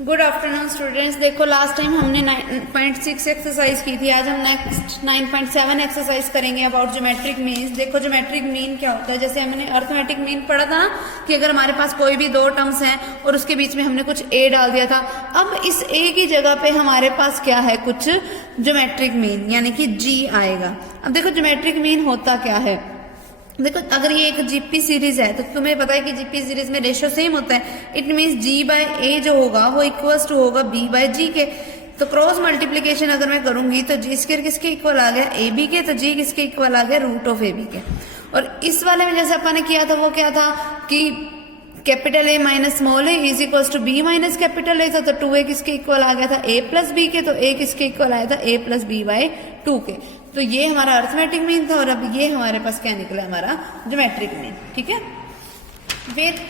Good afternoon students. देखो last time हमने 9.6 exercise की थी, आज हम नेक्स्ट 9.7 एक्सरसाइज करेंगे अबाउट ज्योमेट्रिक मीन्स। देखो ज्योमेट्रिक मीन क्या होता है, जैसे हमने अर्थमेटिक मीन पढ़ा था ना कि अगर हमारे पास कोई भी दो टर्म्स हैं और उसके बीच में हमने कुछ ए डाल दिया था, अब इस ए की जगह पे हमारे पास क्या है, कुछ ज्योमेट्रिक मीन यानी कि जी आएगा। अब देखो ज्योमेट्रिक मीन होता क्या है, देखो अगर ये एक जीपी सीरीज है तो तुम्हें पता है कि जीपी सीरीज में रेशियो सेम होता है। इट मीन्स जी बाय ए जो होगा वो इक्वल्स टू होगा बी बाय जी के। तो क्रॉस मल्टीप्लीकेशन अगर मैं करूंगी तो जी स्क्वायर किसके इक्वल आ गया, ए बी के, तो जी किसके इक्वल आ गया, रूट ऑफ ए बी के। और इस वाले में जैसे अपन ने किया था वो क्या था कि capital A minus small A is equal to B minus capital A था, तो 2a किसके इक्वल आ गया था, a प्लस बी के, तो a किसके इक्वल आया था, a प्लस बी बाय 2 के। तो ये हमारा अर्थमेटिक मीन था और अब ये हमारे पास क्या निकला, हमारा ज्योमेट्रिक मीन। ठीक है, फिर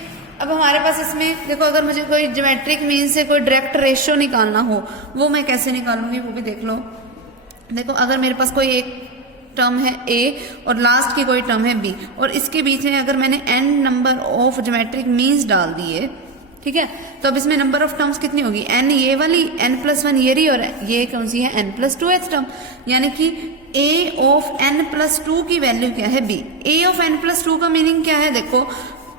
अब हमारे पास इसमें देखो अगर मुझे कोई ज्योमेट्रिक मीन से कोई डायरेक्ट रेशियो निकालना हो वो मैं कैसे निकालूंगी वो भी देख लो। देखो अगर मेरे पास कोई एक टर्म है a और लास्ट की कोई टर्म है b और इसके बीच में अगर मैंने n number of geometric means डाल दिए, ठीक है, तो अब इसमें नंबर ऑफ टर्म्स कितनी होगी, n ये वाली, n प्लस 1 ये रही और ये कौन सी है, n प्लस 2th टर्म, यानी कि a ऑफ n प्लस 2 की वैल्यू क्या है b। a of n plus 2 का मीनिंग क्या है, देखो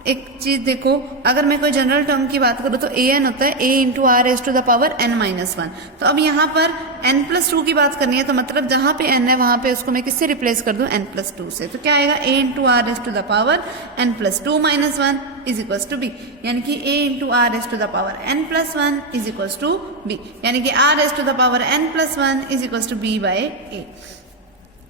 एक चीज देखो, अगर मैं कोई जनरल टर्म की बात करूं तो a n होता है a into R S to the power n minus 1। तो अब यहाँ पर n प्लस 2 की बात करनी है तो मतलब जहां पे n है वहां पे उसको मैं किससे रिप्लेस कर दूं, n प्लस 2 से। तो क्या आएगा, a into R S to the power n plus 2 minus 1 is equal to b, यानी कि a into R S to the power n plus 1 is equal to b, यानी कि r S to the power n plus 1 is equal to b by a।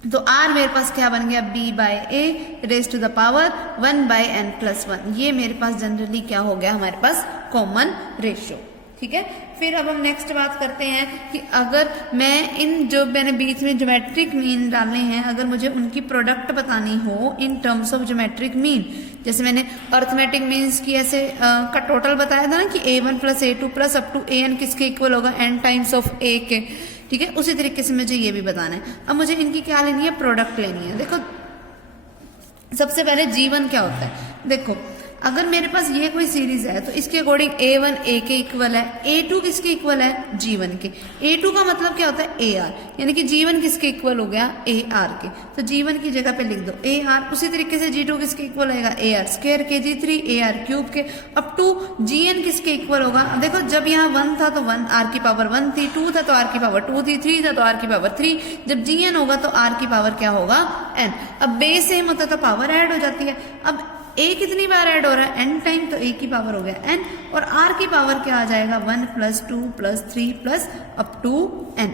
तो r मेरे पास क्या बन गया, b by A raise to the power 1 by n plus 1। ये मेरे पास जनरली क्या हो गया, हमारे पास कॉमन रेशियो। ठीक है, फिर अब हम नेक्स्ट बात करते हैं कि अगर मैं इन जो मैंने बीच में ज्योमेट्रिक मीन डालने हैं, अगर मुझे उनकी प्रोडक्ट बतानी हो in terms of geometric mean, जैसे मैंने अर्थमेटिक मीन्स की ऐसे का टोटल बताया था ना कि a1 plus a2 plus up to an किसके इक्वल होगा, n टाइम्स ऑफ a के। ठीक है, उसी तरीके से मुझे ये भी बताना है। अब मुझे इनकी क्या लेनी है, प्रोडक्ट लेनी है। देखो सबसे पहले g1 क्या होता है, देखो अगर मेरे पास ये कोई सीरीज है तो इसके अकॉर्डिंग a1 a के इक्वल है, a2 किसके इक्वल है, g1 के। a2 का मतलब क्या होता है, ar, यानी कि g1 किसके इक्वल हो गया, ar के। तो g1 की जगह पे लिख दो ar। उसी तरीके से g2 किसके इक्वल आएगा, ar स्क्वायर के, g3 ar क्यूब के, अप टू gn किसके इक्वल होगा। अब देखो जब यहाँ 1 था तो 1 r की पावर 1 थी, 2 था तो r की पावर 2 थी, 3 था तो r की पावर 3, जब gn होगा तो r की पावर क्या होगा, n। अब बेस सेम होता है तो पावर ऐड हो जाती है। अब a कितनी बार ऐड हो रहा है, n टाइम, तो a की पावर हो गया n और r की पावर क्या आ जाएगा, 1 plus 2 plus 3 plus up to n।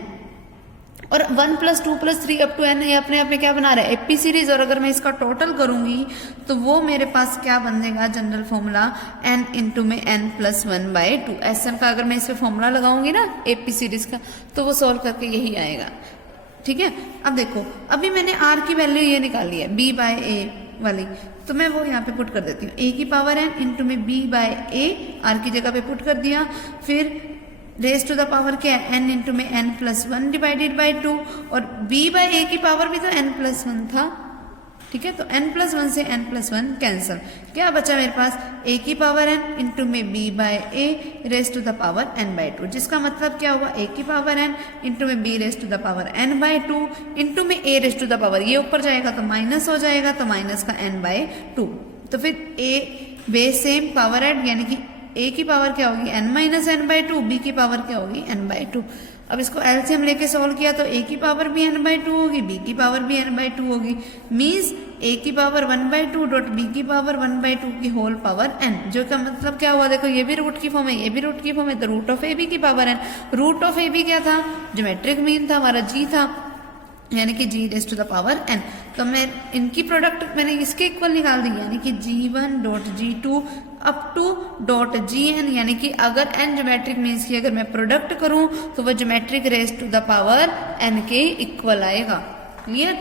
और 1 plus 2 plus 3 up to n ये अपने आप में क्या बना रहा है, एपी सीरीज। और अगर मैं इसका टोटल करूंगी तो वो मेरे पास क्या बनेगा, जनरल फॉर्मूला n इंटू में n प्लस 1 बाय 2। एसएन का अगर मैं इस पे फॉर्मूला लगाऊंगी ना एपी सीरीज का तो वो सॉल्व करके यही आएगा। ठीक है, अब देखो अभी मैंने r की वैल्यू ये निकाली है b बाय a वाली, तो मैं वो यहाँ पे पुट कर देती हूँ, a की पावर n इंटू में b बाय a, r की जगह पे पुट कर दिया। फिर रेज टू द पावर क्या है, n इंटू में n प्लस 1 डिवाइडेड बाय 2 और b बाय a की पावर भी तो n प्लस 1 था। ठीक है, तो n प्लस 1 से n प्लस 1 कैंसिल, क्या बचा मेरे पास, a की पावर n इंटू में b by a raise to the power n by 2, जिसका मतलब क्या हुआ, a की पावर n इंटू में b raise to the power n by 2 into में a raise to the power, ये ऊपर जाएगा तो माइनस हो जाएगा, तो माइनस का n बाय 2। तो फिर a base same power add, यानी कि a की पावर क्या होगी, n minus n by 2, b की पावर क्या होगी, n बाय 2। अब इसको एलसीएम लेके सॉल्व किया तो a की पावर भी n बाय 2 होगी, b की पावर भी n बाय 2 होगी, मीन्स a की पावर 1 बाय 2 डॉट b की पावर 1 बाय 2 की होल पावर n, जो का मतलब क्या हुआ, देखो ये भी रूट की फॉर्म है, ये भी रूट की फॉर्म है, तो रूट ऑफ ए बी की power n। Root of A B क्या था, ज्योमेट्रिक मीन था हमारा, g था, यानी कि g raise to the power n। तो मैं इनकी प्रोडक्ट मैंने इसके इक्वल निकाल दी, यानी कि g1 dot g2 up to dot gn, यानी कि अगर n ज्योमेट्रिक मीन्स की अगर मैं प्रोडक्ट करूं तो वो geometric raise to the power n के इक्वल आएगा। क्लियर,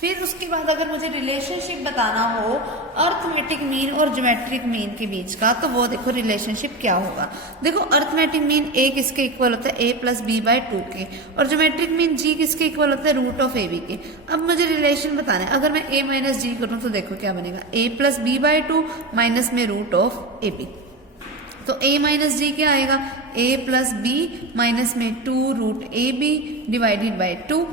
फिर उसके बाद अगर मुझे रिलेशनशिप बताना हो अर्थमेटिक मीन और ज्योमेट्रिक मीन के बीच का, तो वो देखो रिलेशनशिप क्या होगा। देखो अर्थमेटिक मीन a किसके इक्वल होता है, a प्लस बी बाय 2 के, और ज्योमेट्रिक मीन g किसके इक्वल होता है, रूट ऑफ ए बी के। अब मुझे रिलेशन बताना है, अगर मैं a माइनस जी करूँ तो देखो क्या बनेगा, a plus B by 2 minus में रूट ऑफ ए बी। तो a माइनस जी क्या आएगा, a प्लस बी माइनस में 2 root A B divided by 2।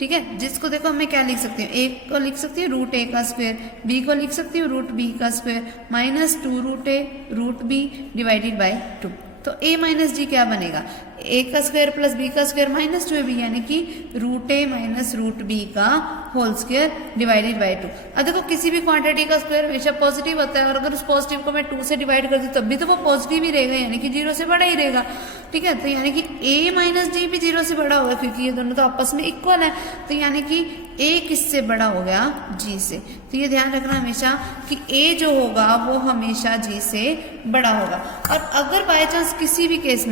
ठीक है, जिसको देखो मैं क्या लिख सकती हूँ, a को लिख सकती हूँ रूट a का स्क्वायर, b को लिख सकती हूँ रूट b का square minus 2 root a root b divided by 2। तो a माइनस जी क्या बनेगा, a का स्क्वायर प्लस b का स्क्वायर माइनस 2ab, यानी कि root a minus root b का होल स्क्वायर डिवाइडेड बाई 2। अब देखो किसी भी क्वांटिटी का स्क्वायर हमेशा पॉजिटिव होता है, और अगर उस पॉजिटिव को मैं 2 से डिवाइड कर दूं तब भी तो वो पॉजिटिव ही रहेगा, यानी कि 0 से बड़ा ही रहेगा। ठीक है, तो यानी कि a माइनस जी भी 0 से बड़ा होगा, क्योंकि ये दोनों तो आपस में इक्वल है। तो यानी कि a किससे बड़ा हो गया, g से। तो ये ध्यान रखना हमेशा कि a जो होगा वो हमेशा g से बड़ा होगा। और अगर बाय चांस किसी भी केस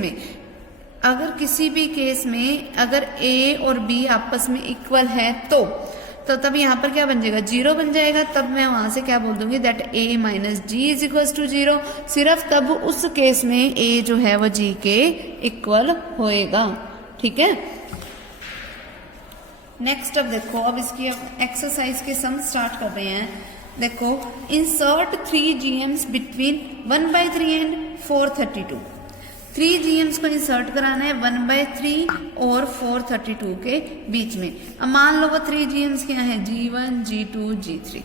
में अगर a और b आपस में इक्वल है तो तब यहाँ पर क्या बन जाएगा, 0 बन जाएगा। तब मैं वहां से क्या बोल दूंगी, that a minus G is equal to 0। सिर्फ तब उस केस में a जो है वो g के इक्वल होएगा। ठीक है, नेक्स्ट अब देखो, अब इसकी एक्सरसाइज के सम स्टार्ट कर रहे हैं। देखो, insert 3 GMs between 1/3 and 432। 3 GMs को इंसर्ट कराना है 1/3 और 432 के बीच में। अब मान लो वो 3 GMs क्या है, G1 G2 G3।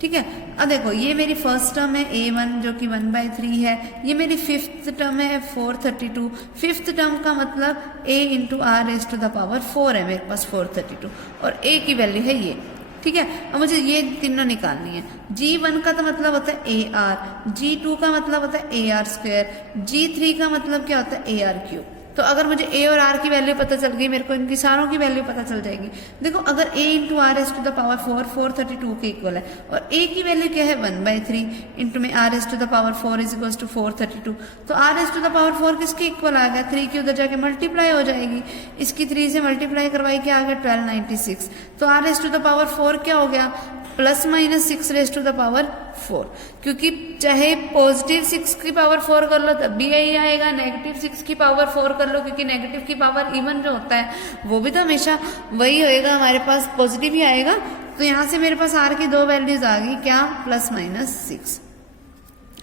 ठीक है, अब देखो ये मेरी फर्स्ट टर्म है A1 जो कि 1/3 है, ये मेरी फिफ्थ टर्म है 432। फिफ्थ टर्म का मतलब a into R raise to the power 4 है मेरे पास 432, और a की वैल्यू है ये। ठीक है, अब मुझे ये तीनों निकालनी है। G1 का तो मतलब होता है AR, G2 का मतलब होता है AR स्क्वायर, G3 का मतलब क्या होता है AR क्यूब। तो अगर मुझे a और r की वैल्यू पता चल गई, मेरे को इनकी सारों की वैल्यू पता चल जाएगी। देखो, अगर a into R S to the power 432 के इक्वल है, और a की वैल्यू क्या है 1/3 इंटू में r S to the power 4 is equal to 432। तो r S to the power 4 किसके इक्वल आ गया, 3 की उधर जाके मल्टीप्लाई हो जाएगी। इसकी 3 से मल्टीप्लाई करवाई क्या आ गया 1296। तो r S to the power 4 क्या हो गया, plus minus 6 raise to the power 4। क्योंकि चाहे पॉजिटिव 6 की पावर 4 कर लो तब भी यही आएगा, नेगेटिव 6 की पावर 4 कर लो, क्योंकि नेगेटिव की पावर इवन जो होता है वो भी तो हमेशा वही होएगा, हमारे पास पॉजिटिव ही आएगा। तो यहाँ से मेरे पास आर की 2 वैल्यूज आ गई, क्या, प्लस माइनस 6।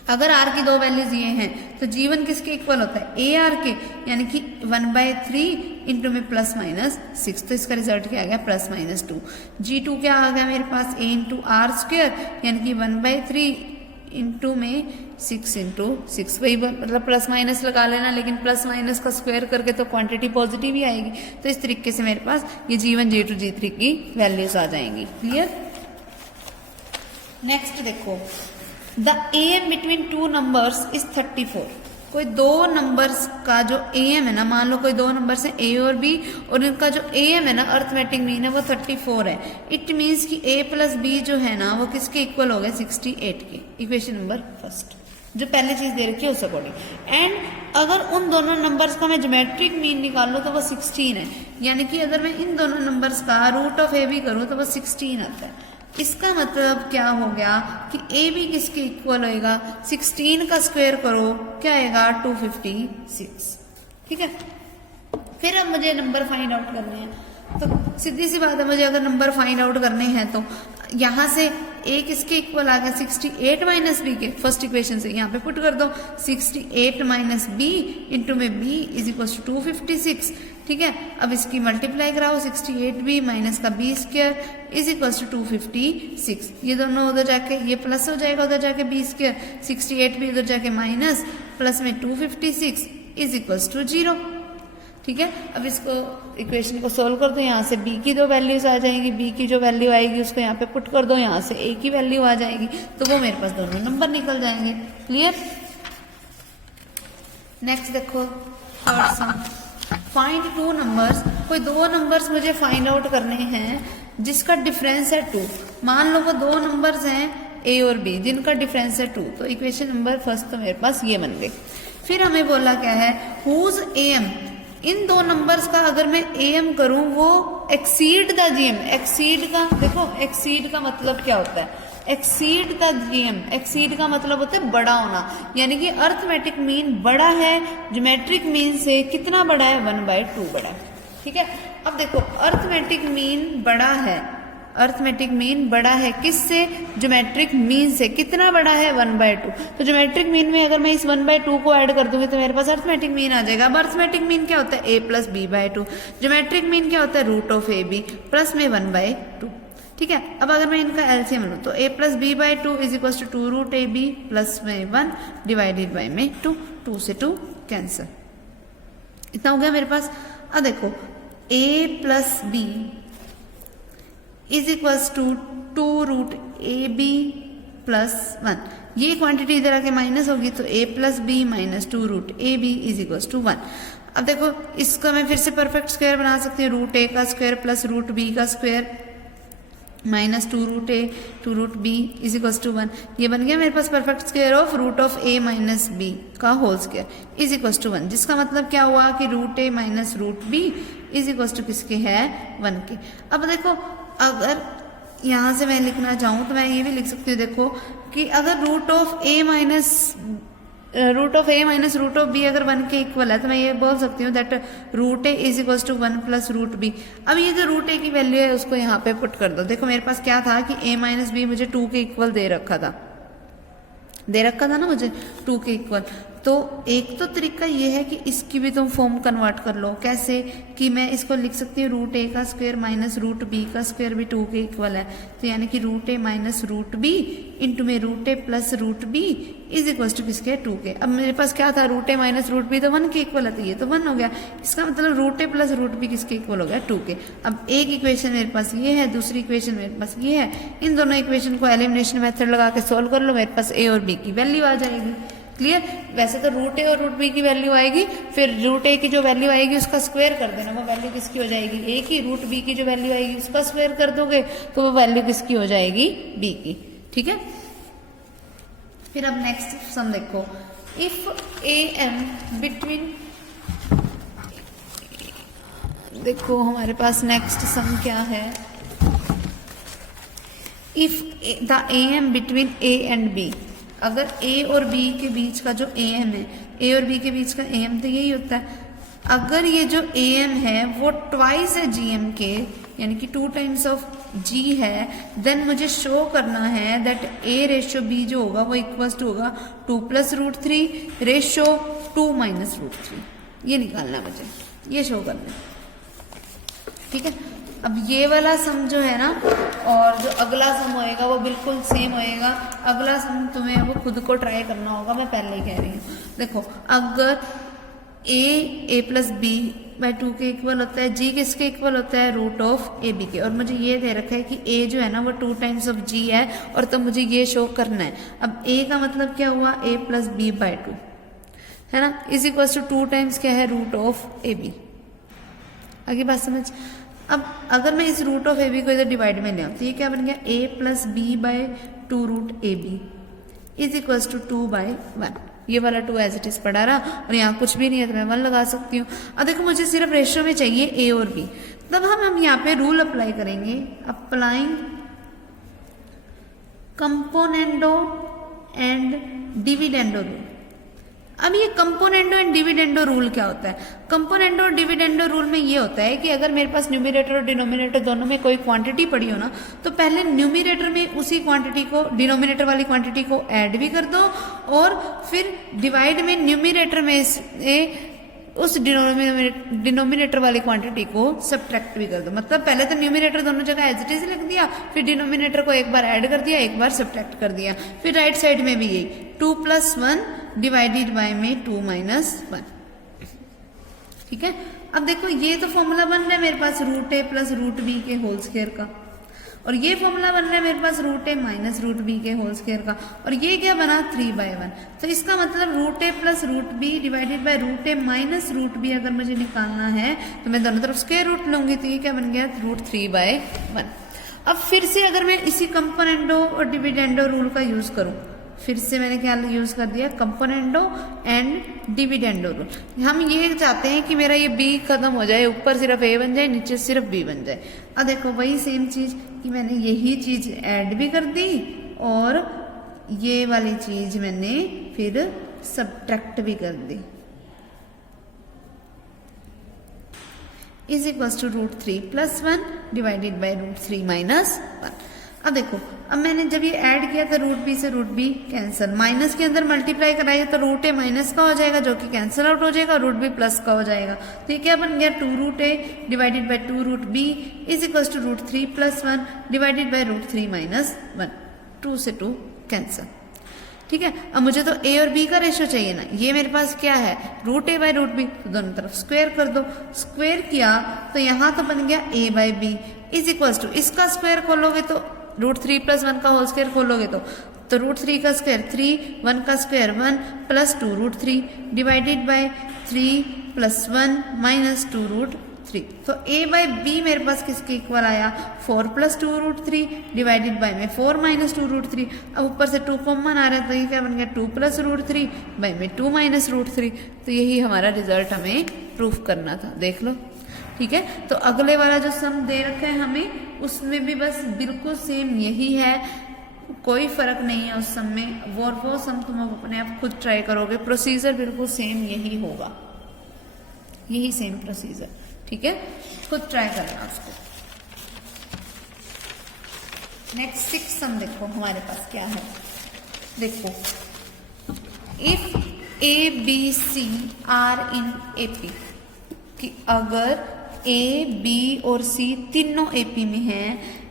अगर r की 2 वैल्यूज ये हैं तो G1 किसके इक्वल होता है, AR के, यानी कि 1/3 इंटू में प्लस माइनस 6। तो इसका रिजल्ट क्या आ गया, प्लस माइनस 2। G2 क्या आ गया मेरे पास, a इंटू आर स्क्वायर, यानी कि 1/3 इंटू में 6 इंटू 6। वही मतलब प्लस माइनस लगा लेना, लेकिन प्लस माइनस का स्क्वायर करके तो क्वांटिटी पॉजिटिव ही आएगी। तो इस तरीके से मेरे पास ये G1 G2 G3 की वैल्यूज आ जाएंगी। क्लियर। नेक्स्ट देखो, the AM between 2 numbers is 34। कोई 2 नंबर्स का जो AM है ना, मान लो कोई 2 नंबर्स है A और B, और इनका जो AM है ना, अर्थमेटिक मीन है, वो 34 है। इट मीन्स कि A प्लस B जो है ना वो किसके इक्वल हो गए, 68 के। इक्वेशन नंबर फर्स्ट जो पहले चीज दे रखी है उस अकॉर्डिंग। एंड अगर उन दोनों नंबर्स का मैं ज्योमेट्रिक मीन निकाल लूं तो वो 16 है, यानी कि अगर मैं इन दोनों नंबर्स का रूट ऑफ A भी करूं तो वो 16 आता है। इसका मतलब क्या हो गया कि a भी किसके इक्वल होएगा, 16 का स्क्वायर करो क्या आएगा, 256। ठीक है, फिर अब मुझे नंबर फाइंड आउट करने हैं। तो सीधी सी बात है, मुझे अगर नंबर फाइंड आउट करने हैं तो यहाँ से a किसके इक्वल आ गया, 68 माइनस बी के। फर्स्ट इक्वेशन से यहाँ पे पुट कर दो, 68 माइनस बी इंटू में b इज इक्वल टू 256। ठीक है, अब इसकी मल्टीप्लाई कराओ, 68b माइनस का b square is equal to 256। ये दोनों उधर जाके ये प्लस हो जाएगा, उधर जाके b स्क्वायर, 68b उधर जाके माइनस, प्लस में 256 इज इक्वल टू 0। ठीक है, अब इसको इक्वेशन को सोल्व कर दो, यहाँ से b की 2 वैल्यूज आ जाएंगी, b की जो वैल्यू आएगी उसको यहाँ पे पुट कर दो, यहाँ से a की वैल्यू आ जाएगी, तो वो मेरे पास दोनों नंबर निकल जाएंगे। क्लियर। नेक्स्ट देखो, थर्ड सम, फाइंड 2 नंबर्स। कोई 2 नंबर्स मुझे फाइंड आउट करने हैं जिसका डिफरेंस है 2। मान लो वो 2 नंबर्स हैं a और b जिनका डिफरेंस है 2। तो इक्वेशन नंबर फर्स्ट तो मेरे पास ये बन गई। फिर हमें बोला क्या है, हुज AM, इन 2 नंबर्स का अगर मैं AM करूं वो एक्सीड द GM। एक्सीड का देखो, एक्सीड का मतलब क्या होता है, एक्सीड द GM। एक्सीड का मतलब होता है बड़ा होना, यानी कि अर्थमेटिक मीन बड़ा है ज्योमेट्रिक मीन से कितना बड़ा है, 1/2 बड़ा है। ठीक है, अब देखो अर्थमेटिक मीन बड़ा है अर्थमेटिक मीन बड़ा है किससे, ज्योमेट्रिक मीन से। कितना बड़ा है, 1/2। तो ज्योमेट्रिक मीन में अगर मैं इस 1/2 को ऐड कर दूंगी तो मेरे पास अर्थमेटिक मीन आ जाएगा। अब अर्थमेटिक मीन क्या होता है, a + b/2। ज्योमेट्रिक मीन क्या होता है, √ab प्लस में 1/2। ठीक है, अब अगर मैं इनका एलसीएम लूं तो a + b/2 = 2√ab प्लस में 1 डिवाइडेड बाय में 2, 2 से 2 कैंसिल। इतना हो गया मेरे पास। अब देखो a + b = 2√ab प्लस 1। ये क्वांटिटी इधर आके माइनस होगी तो a + b - 2√ab = 1। अब देखो इसका मैं फिर से परफेक्ट स्क्वायर बना सकती हूँ, √a का स्क्वायर प्लस √b का स्क्वायर माइनस 2√a 2√b = 1। ये बन गया मेरे पास perfect square of √a - b का होल स्क्वायर = 1, जिसका मतलब क्या हुआ कि √a - √b = किसके है, 1 के। अब देखो अगर यहां से मैं लिखना चाहूं तो मैं ये भी लिख सकती हूँ, देखो कि अगर √a - √b अगर 1 के इक्वल है तो मैं ये बोल सकती हूँ दैट √a = 1 प्लस √b। अब ये जो √a की वैल्यू है उसको यहाँ पे पुट कर दो। देखो मेरे पास क्या था कि a - b मुझे 2 के इक्वल दे रखा था ना मुझे 2 के इक्वल। तो एक तो तरीका ये है कि इसकी भी तुम फॉर्म कन्वर्ट कर लो। कैसे कि मैं इसको लिख सकती हूँ √a का स्क्वायर माइनस √b का स्क्वायर भी 2 के इक्वल है, तो यानी कि √a - √b इंटू में √a प्लस √b = किसके, 2 के। अब मेरे पास क्या था, √a - √b तो 1 के इक्वल है, तो ये तो 1 हो गया। इसका मतलब √a प्लस √b किसके इक्वल हो गया, 2 के। अब एक इक्वेशन मेरे पास ये है, दूसरी इक्वेशन मेरे पास ये है। इन दोनों इक्वेशन को एलिमिनेशन मेथड लगा के सोल्व कर लो, मेरे पास a और b की वैल्यू आ जाएगी। क्लियर। वैसे तो √a और √b की वैल्यू आएगी, फिर √a की जो वैल्यू आएगी उसका स्क्वायर कर देना, वो वैल्यू किसकी हो जाएगी, a की। √b की जो वैल्यू आएगी उसका स्क्वायर कर दोगे तो वो वैल्यू किसकी हो जाएगी, b की। ठीक है। फिर अब नेक्स्ट सम देखो, इफ am बिटवीन, देखो हमारे पास नेक्स्ट सम क्या है, if the am between a and b। अगर a और b के बीच का जो am है, a और b के बीच का am तो यही होता है। अगर ये जो am है वो ट्वाइस है gm के, यानी कि 2 टाइम्स ऑफ g है, देन मुझे शो करना है दैट a/b जो होगा वो इक्वल्स टू होगा 2 + √3 रेशो 2 - √3। ये निकालना है मुझे, ये शो करना है। ठीक है। अब ये वाला सम जो है ना, और जो अगला सम होएगा वो बिल्कुल सेम होएगा। अगला सम तुम्हें वो खुद को ट्राई करना होगा, मैं पहले ही कह रही हूँ। देखो अगर a + b/2 के इक्वल होता है, g किसके इक्वल होता है, √ab के, और मुझे ये दे रखा है कि a जो है ना वो 2 टाइम्स ऑफ g है, और तो मुझे ये शो करना है। अब a का मतलब क्या हुआ, a + b/2 है ना, = 2 टाइम्स क्या है, √ab। आगे बात समझ। अब अगर मैं इस √ab को इधर डिवाइड में ले आऊं तो ये क्या बन गया, a + b/2 √ab = 2/1। ये वाला 2 एज इट इज पड़ा रहा, और यहाँ कुछ भी नहीं है तो मैं 1 लगा सकती हूँ। अब देखो मुझे सिर्फ रेशियो में चाहिए a और b, तब हम यहाँ पे रूल अप्लाई करेंगे, applying componendo and dividendo rule. अब ये कंपोनेंडो एंड डिविडेंडो रूल क्या होता है, कंपोनेंडो और डिविडेंडो रूल में ये होता है कि अगर मेरे पास न्यूमरेटर और डिनोमिनेटर दोनों में कोई क्वांटिटी पड़ी हो ना, तो पहले न्यूमरेटर में उसी क्वांटिटी को, डिनोमिनेटर वाली क्वांटिटी को ऐड भी कर दो, और फिर डिवाइड में न्यूमरेटर में से उस डिनोमिनेटर वाली क्वांटिटी को सब्ट्रैक्ट भी कर दो। मतलब पहले तो न्यूमरेटर दोनों जगह एज इट इज लिख दिया, फिर डिनोमिनेटर को एक बार ऐड कर दिया, एक बार सब्ट्रैक्ट कर दिया। फिर राइट साइड में भी यही 2 + 1 डिवाइडेड बाय में 2 - 1। ठीक है। अब देखो ये तो फॉर्मूला बन रहा है मेरे पास √a + √b के होल स्क्वायर का, और ये फॉर्मूला बन रहा है मेरे पास √a - √b के होल स्क्वायर का, और ये क्या बना 3/1। तो इसका मतलब √a + √b divided by √a - √b अगर मुझे निकालना है तो मैं दोनों तरफ स्क्वायर रूट लूंगी, तो ये क्या बन गया, √3/1। अब फिर से अगर मैं इसी कंपोनेंडो और डिविडेंडो रूल का यूज करूं, फिर से मैंने क्या यूज कर दिया, कंपोनेंडो एंड डिविडेंडो रूल। हम ये चाहते हैं कि मेरा ये b खत्म हो जाए, ऊपर सिर्फ a बन जाए, नीचे सिर्फ b बन जाए। अब देखो वही सेम चीज कि मैंने यही चीज ऐड भी कर दी, और ये वाली चीज मैंने फिर सब्ट्रैक्ट भी कर दी। Is equal to √3 + 1 divided by √3 - 1। अब देखो, अब मैंने जब ये ऐड किया था √b से √b कैंसिल, माइनस के अंदर मल्टीप्लाई कराएगा तो √a माइनस का हो जाएगा जो कि कैंसिल आउट हो जाएगा, √b प्लस का हो जाएगा। तो ये क्या बन गया 2√a divided by 2√b is equal to √3 + 1 divided by √3 - 1। 2 से 2 कैंसिल। ठीक है, अब मुझे तो a और b का रेशियो चाहिए ना, ये मेरे पास क्या है √a बाई √b, तो दोनों तरफ स्क्वायर कर दो। स्क्वायर किया तो यहाँ तो बन गया a by b is equal to, इसका स्क्वायर खोलोगे तो √3 + 1 का होल स्क्वायर खोलोगे तो √3 का स्क्वायर 3, 1 का स्क्वायर 1 प्लस 2√3 डिवाइडेड बाय 3 + 1 - 2√3। तो a बाई b मेरे पास किसके इक्वल आया 4 + 2√3 डिवाइडेड बाय में 4 - 2√3। अब ऊपर से 2 कॉमन आ रहा है तो ये क्या बन गया 2 + √3 बाय में 2 - √3। तो यही हमारा रिजल्ट हमें प्रूफ करना था, देख लो। ठीक है, तो अगले वाला जो सम दे रखा है हमें उसमें भी बस बिल्कुल सेम यही है, कोई फर्क नहीं है उस सम में। वो सम तुम अपने आप खुद ट्राई करोगे, प्रोसीजर बिल्कुल सेम यही होगा, यही सेम प्रोसीजर। ठीक है, खुद ट्राई करना उसको। नेक्स्ट 6 सम देखो हमारे पास क्या है। देखो, if ABC are in AP, कि अगर A, B और C तीनों AP में हैं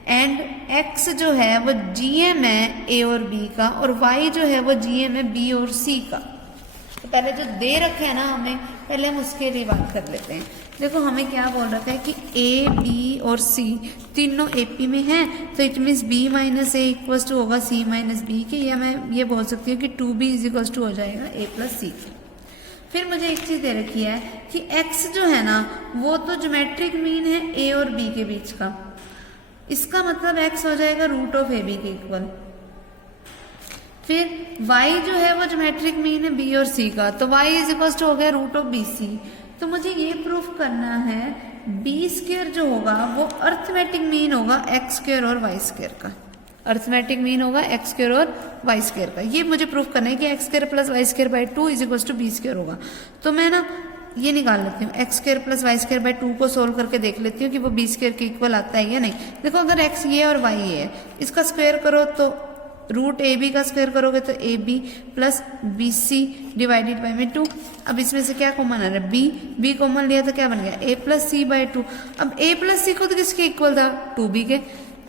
एंड X जो है वो GM है A और B का, और Y जो है वो GM है B और C का। तो पहले जो दे रखे है ना हमें, पहले हम उसके लिए बात कर लेते हैं। देखो हमें क्या बोल रखा है कि A, B और C तीनों AP में हैं, तो it means B - A equal to होगा C - B के, या मैं ये बोल सकती हूँ कि 2B इज इक्वल टू हो जाएगा A + C के। फिर मुझे एक चीज दे रखी है कि x जो है ना वो तो ज्योमेट्रिक मीन है a और b के बीच का, इसका मतलब x हो जाएगा √ab के इक्वल। फिर y जो है वो ज्योमेट्रिक मीन है b और c का, तो y इज इक्वल टू हो गया √bc। तो मुझे ये प्रूफ करना है b² जो होगा वो अर्थमेटिक मीन होगा x² और y² का, अर्थमेटिक मीन होगा x² और y² का। ये मुझे प्रूफ करना है कि x² + y² by 2 is equal to b² होगा। तो मैं ना ये निकाल लेती हूँ, x² + y² बाई 2 को सोल्व करके देख लेती हूँ कि वो b² के इक्वल आता है या नहीं। देखो अगर x ये और y ये है, इसका स्क्वायर करो तो √ab का स्क्वायर करोगे तो ab + bc डिवाइडेड बाई में 2। अब इसमें से क्या कॉमन आ रहा है b कॉमन लिया तो क्या बन गया a + c बाई 2। अब a + c को तो किसके इक्वल था 2b के।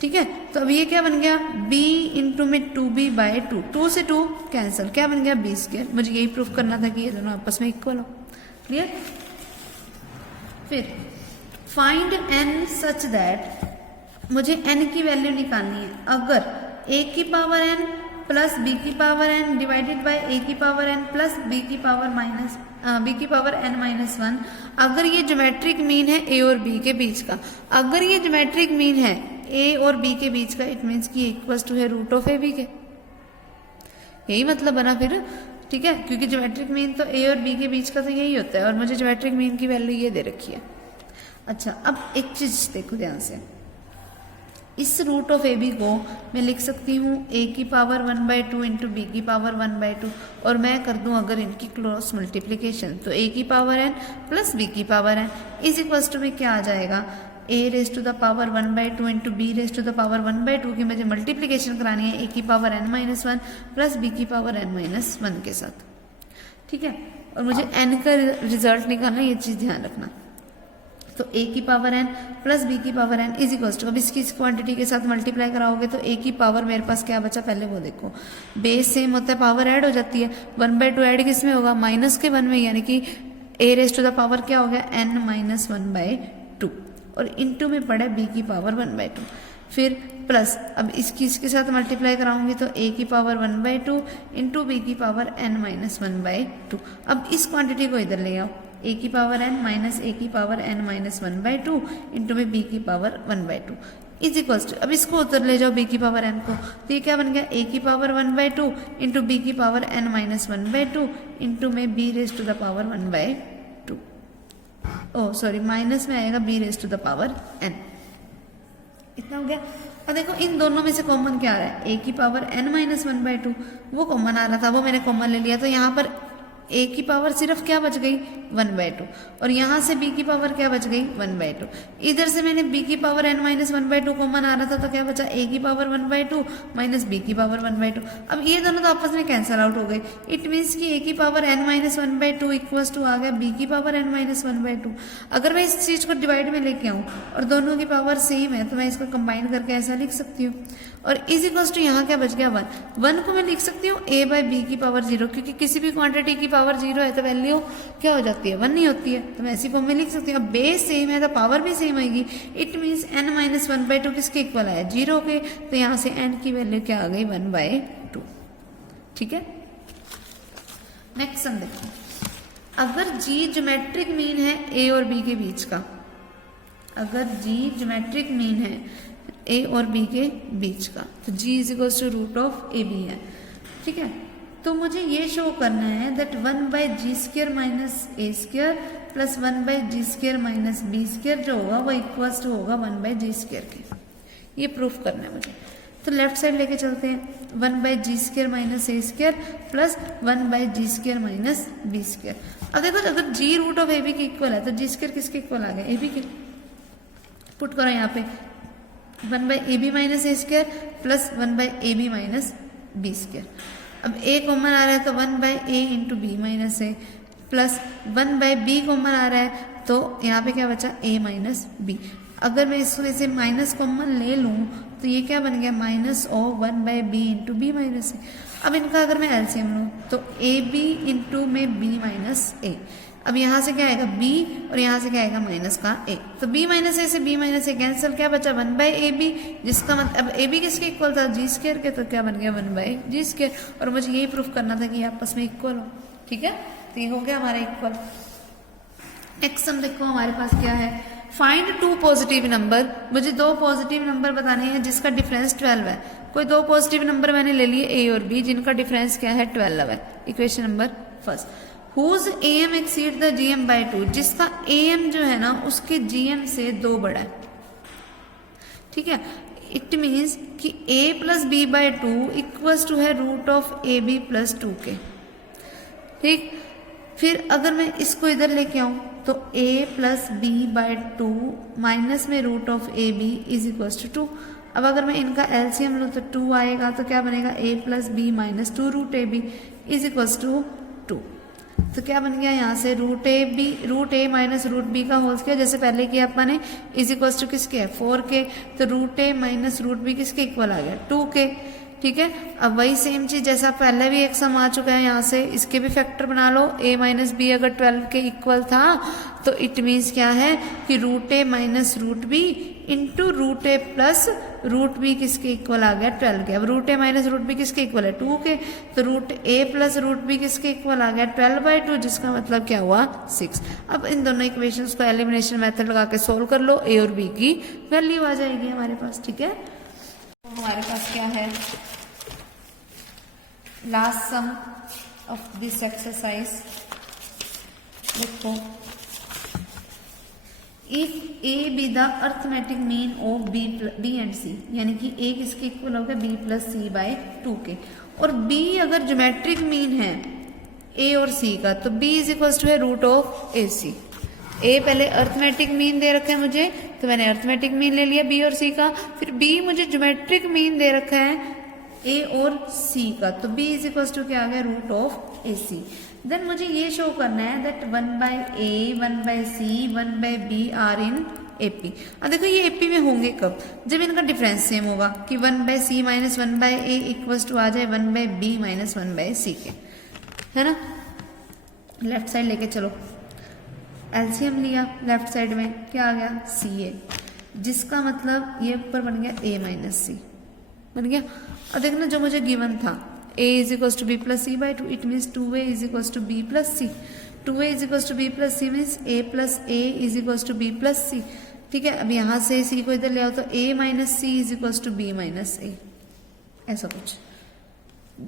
ठीक है, तो अब ये क्या बन गया b इंटू में 2b बाई 2, 2 से 2 कैंसिल, क्या बन गया b²। मुझे यही प्रूफ करना था कि ये दोनों आपस में इक्वल हो। क्लियर। फिर फाइंड n सच दैट, मुझे n की वैल्यू निकालनी है अगर a की पावर n प्लस b की power n divided by a की पावर n प्लस b की पावर n - 1, अगर ये ज्योमेट्रिक मीन है a और b के बीच का। अगर ये ज्योमेट्रिक मीन है a और b के बीच का, इट मीन्स कि इक्वल टू है √ab के, यही मतलब बना फिर। ठीक है, क्योंकि ज्योमेट्रिक मीन तो a और b के बीच का तो यही होता है, और मुझे ज्योमेट्रिक मीन की वैल्यू ये दे रखी है। अच्छा, अब एक चीज देखो ध्यान से, इस √ab को मैं लिख सकती हूँ a की पावर 1/2 इंटू b की पावर 1/2, और मैं कर दूं अगर इनकी क्रॉस मल्टीप्लीकेशन तो a की पावर n प्लस b की power n is equal to में क्या आ जाएगा a⁻² 1/2 इंटू b⁻² 1/2 की मुझे मल्टीप्लीकेशन करानी है a की पावर n-1 प्लस b की पावर n-1 के साथ। ठीक है, और मुझे n का रिजल्ट निकालना, ये चीज ध्यान रखना। तो a की पावर n प्लस b की power n is equal to, अब इसकी इस क्वांटिटी के साथ मल्टीप्लाई कराओगे तो a की पावर मेरे पास क्या बचा पहले वो देखो, बेस सेम होता है पावर ऐड हो जाती है, 1/2 ऐड किस में होगा -1 में, यानी कि a⁻² क्या हो गया n-1/2, और इंटू में पड़ा b की पावर 1/2। फिर प्लस, अब इसके साथ मल्टीप्लाई कराऊंगी तो a की पावर 1/2 इंटू b की पावर n-1/2। अब इस क्वांटिटी को इधर ले आओ, a की पावर n माइनस a की पावर n-1/2 इंटू में b की पावर 1/2 इज इक्वल टू, अब इसको उधर ले जाओ b की पावर n को, तो ये क्या बन गया a की पावर 1/2 इंटू b की पावर n-1/2 इंटू में b⁻² 1/2। ओ सॉरी, माइनस में आएगा b⁻n। इतना हो गया। अब देखो इन दोनों में से कॉमन क्या आ रहा है, a की पावर n-1/2 वो कॉमन आ रहा था, वो मैंने कॉमन ले लिया, तो यहाँ पर ए की पावर सिर्फ क्या बच गई 1/2 और यहाँ से बी की पावर क्या बच गई 1/2। इधर से मैंने बी की पावर n-1/2 कॉमन आ रहा था तो क्या बचा ए की पावर 1/2 माइनस बी की पावर 1/2। अब ये दोनों तो आपस में कैंसल आउट हो गए। इट मीन्स कि ए की पावर n-1/2 इक्वल्स टू आ गया बी की पावर n-1/2। अगर मैं इस चीज को डिवाइड में लेके आऊँ और दोनों की पावर सेम है तो मैं इसको कंबाइन करके ऐसा लिख सकती हूँ और इज इक्वल्स टू यहाँ क्या बच गया 1 को मैं लिख सकती हूँ a बाय बी की पावर 0 क्योंकि किसी भी क्वांटिटी की पावर 0 है तो वैल्यू क्या हो जाती है 1 नहीं होती है, तो मैं ऐसी फॉर्म में लिख सकती हूँ। अब बेस सेम है तो पावर भी सेम आएगी। इट मीन्स n-1/2 किसके इक्वल आया 0 के, तो यहाँ से n की वैल्यू क्या आ गई 1/2। ठीक है, नेक्स्ट सम देखो। अगर g ज्योमेट्रिक मीन है a और b के बीच का, अगर g ज्योमेट्रिक मीन है a और b के बीच का तो g is equal to root of A B है। ठीक है, तो मुझे ये शो करना है that 1/g² minus a² plus 1/g² minus b² जो होगा वो इक्वल्स टू होगा 1/g² के। ये प्रूफ करना है मुझे, तो लेफ्ट साइड लेके चलते हैं 1/g² minus a² plus 1/g² minus b²। अब देखो अगर g root of A B के इक्वल है तो g² किसके इक्वल आ गया ए बी के। पुट करो यहाँ पे 1/ab minus a² plus 1/ab minus b²। अब a कॉमन आ रहा है तो 1/a इंटू बी माइनस ए प्लस 1/b कॉमन आ रहा है तो यहाँ पे क्या बचा a माइनस बी। अगर मैं इसमें से माइनस कॉमन ले लूँ तो ये क्या बन गया minus of 1/b into B minus A. अब इनका अगर मैं एलसीएम लूँ तो ए बी इंटू में b माइनस ए। अब यहाँ से क्या आएगा b और यहाँ से क्या आएगा माइनस का a, तो b माइनस ए से b माइनस ए कैंसिल, क्या बचा 1/ab, जिसका मतलब अब ab किसके इक्वल था g² के, तो क्या बन गया 1/g²। और मुझे यही प्रूफ करना था कि ये आपस में इक्वल हो। ठीक है, तो ये हो गया हमारा इक्वल। नेक्स्ट सम देखो हमारे पास क्या है, फाइंड 2 पॉजिटिव नंबर। मुझे 2 पॉजिटिव नंबर बताने हैं जिसका डिफरेंस 12 है। कोई 2 पॉजिटिव नंबर मैंने ले लिए a और b जिनका डिफरेंस क्या है 12 है। Equation number first, whose am exceed the gm by 2, जिसका am जो है ना उसके gm से 2 बड़ा है। ठीक है, इट मीन्स कि a plus B by 2 equals to है root of A B plus 2 के। ठीक, फिर अगर मैं इसको इधर लेके आऊं तो a plus B by 2 minus में root of A B is equals to 2। अब अगर मैं इनका एलसीएम लूँ तो 2 आएगा तो क्या बनेगा a plus B minus 2 root A B is equals to 2। तो क्या बन गया यहाँ से root A minus root B का होल स्क्वायर, जैसे पहले किया अपने, इज इक्वल्स टू किसके है 4 के, तो root A minus root B किसके इक्वल आ गया 2 के। ठीक है, अब वही सेम चीज जैसा पहले भी एक सम आ चुका है, यहाँ से इसके भी फैक्टर बना लो। a माइनस बी अगर 12 के इक्वल था तो इट मीन्स क्या है कि root A minus root B into root A plus root B किसके इक्वल आ गया 12 के। अब root A minus root B किसके इक्वल है 2 के, तो root A plus root B किसके इक्वल आ गया 12/2, जिसका मतलब क्या हुआ 6। अब इन दोनों इक्वेशंस को एलिमिनेशन मेथड लगा के सोल्व कर लो, ए और बी की वैल्यू आ जाएगी हमारे पास। ठीक है, तो हमारे पास क्या है last sum of this exercise. देखो, if A be the arithmetic mean of B and C, यानी कि ए किसके इक्वल हो गया बी प्लस सी बाय 2 के, और बी अगर ज्योमेट्रिक मीन है ए और सी का तो बी इज इक्वल टू है रूट ऑफ ए सी। ए पहले अर्थमेटिक मीन दे रखा है मुझे तो मैंने अर्थमेटिक मीन ले लिया बी और सी का, फिर बी मुझे ज्योमेट्रिक मीन दे रखा है ए और सी का, तो b इज इक्वल टू क्या आ गया root of A C. Then मुझे ये शो करना है that 1/a 1/c 1/b are in AP. अब देखो ये एपी में होंगे कब, जब इनका डिफरेंस सेम होगा कि 1/c minus 1/a equals to आ जाए 1/b माइनस 1/c के, है ना। लेफ्ट साइड लेके चलो, एलसीएम लिया लेफ्ट साइड में क्या आ गया सी ए, जिसका मतलब ये ऊपर बन गया a माइनस सी बन गया। और देखना जो मुझे गिवन था a is equals to B plus C by 2, it means 2a is equals to B plus C. 2a is equals to B plus C means a plus a is equals to B plus C. ठीक है, अब यहाँ से c को इधर ले आओ तो a minus C is equals to B minus a, ऐसा कुछ,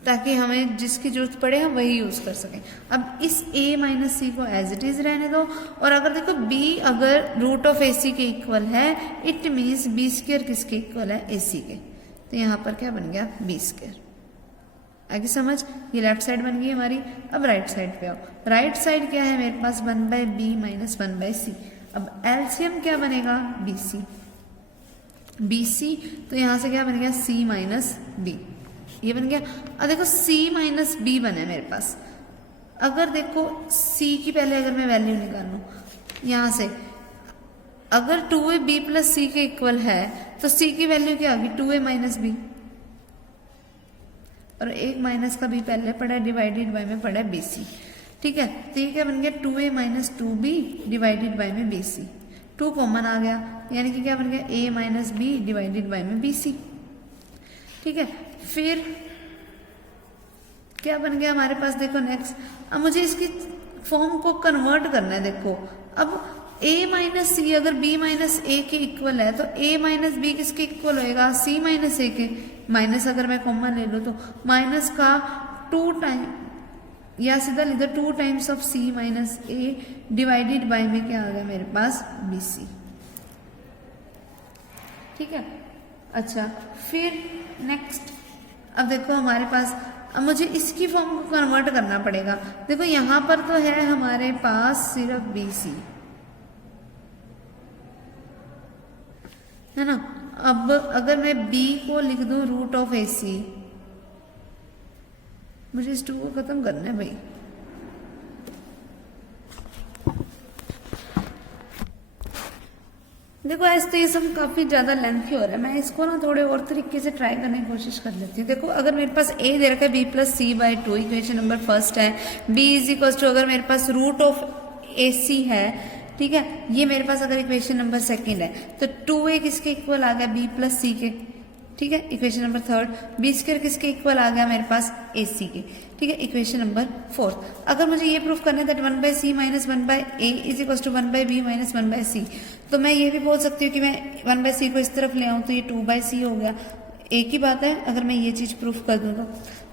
ताकि हमें जिसकी जरूरत पड़े हम वही यूज कर सकें। अब इस a माइनस सी को एज इट इज रहने दो, और अगर देखो b अगर रूट ऑफ ए सी के इक्वल है इट मीन्स b स्क्वायर किसके इक्वल है ए सी के, तो यहाँ पर क्या बन गया b स्क्वायर। आगे समझ, ये लेफ्ट साइड बन गई हमारी। अब राइट साइड पे आओ, राइट साइड क्या है मेरे पास 1/b माइनस 1/c। अब एलसीएम क्या बनेगा BC, BC तो यहां से क्या बन गया C माइनस B, ये बन गया। अब देखो C माइनस B बने मेरे पास। अगर देखो C की पहले अगर मैं वैल्यू निकालूं यहां से, अगर 2ab प्लस C के इक्वल है तो C की वैल्यू क्या होगी 2a माइनस B, और एक माइनस का B पहले पड़ा है, डिवाइडेड बाय में पड़ा है BC। ठीक है, तो ये क्या बन गया 2a minus 2b divided by में BC, 2 कॉमन आ गया, यानी कि क्या बन गया a minus b divided by में BC। ठीक है, फिर क्या बन गया हमारे पास, देखो नेक्स्ट, अब मुझे इसकी फॉर्म को कन्वर्ट करना है। देखो अब a माइनस सी अगर b माइनस ए के इक्वल है तो a माइनस बी किसके इक्वल होएगा c माइनस ए के। माइनस अगर मैं कॉमन ले लूँ तो माइनस का 2 टाइम या सीधा लिखो 2 times of c minus A divided by में क्या आ गया मेरे पास bc। ठीक है, अच्छा फिर नेक्स्ट, अब देखो हमारे पास, अब मुझे इसकी फॉर्म को कन्वर्ट करना पड़ेगा। देखो यहां पर तो है हमारे पास सिर्फ BC है ना। अब अगर मैं B को लिख दूं रूट ऑफ AC, मुझे इस 2 को खत्म करना है भाई। देखो ऐसे तो ये सब काफी ज्यादा लेंथी हो रहा है, मैं इसको ना थोड़े और तरीके से ट्राई करने की कोशिश कर लेती हूँ। देखो अगर मेरे पास a दे रखा है b plus C by 2, equation number first है। b इज इक्वल टू, अगर मेरे पास रूट ऑफ AC है, ठीक है, ये मेरे पास अगर इक्वेशन नंबर सेकंड है तो 2a किसके इक्वल आ गया b प्लस सी के। ठीक है, equation number third, b square किसके इक्वल आ गया मेरे पास AC के। ठीक है, इक्वेशन नंबर फोर्थ, अगर मुझे ये प्रूफ करना है that 1/c minus 1/a is equal to 1/b minus 1/c, तो मैं ये भी बोल सकती हूँ कि मैं 1/c को इस तरफ ले आऊँ तो ये 2/c हो गया। एक ही बात है, अगर मैं ये चीज प्रूफ कर दूँ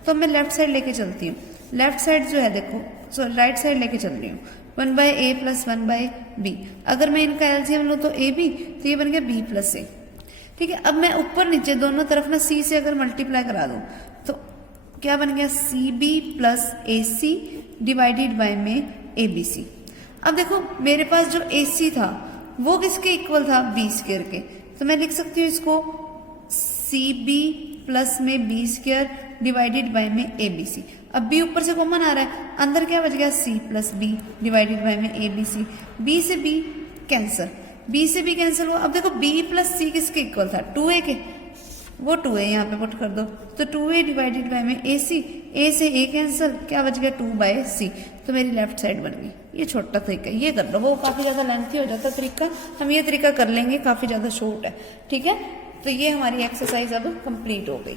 तो मैं लेफ्ट साइड लेके चलती हूँ। लेफ्ट साइड जो है देखो, सो राइट साइड लेके चल रही हूँ, 1/a प्लस 1/b। अगर मैं इनका एलसीएम लूँ तो ab, तो ये बन गया b प्लस a। ठीक है, अब मैं ऊपर नीचे दोनों तरफ ना c से अगर मल्टीप्लाई करा दूं तो क्या बन गया cb plus ac divided by में abc। अब देखो मेरे पास जो ac था वो किसके इक्वल था b स्क्वायर के, तो मैं लिख सकती हूँ इसको cb प्लस में b स्क्वायर डिवाइडेड बाय में abc। अब b ऊपर से कॉमन आ रहा है, अंदर क्या बच गया c plus b divided by में abc। b से b कैंसिल, b से b कैंसिल हुआ। अब देखो b प्लस c किसके इक्वल था 2a के, वो 2a यहाँ पे पुट कर दो, तो 2a डिवाइडेड बाय में ac, a से a कैंसिल, क्या बच गया 2/c, तो मेरी लेफ्ट साइड बन गई। ये छोटा तरीका, ये कर लो, वो काफी ज्यादा लेंथी हो जाता तरीका, हम ये तरीका कर लेंगे, काफी ज्यादा शॉर्ट है। ठीक है, तो ये हमारी एक्सरसाइज अब कंप्लीट हो गई।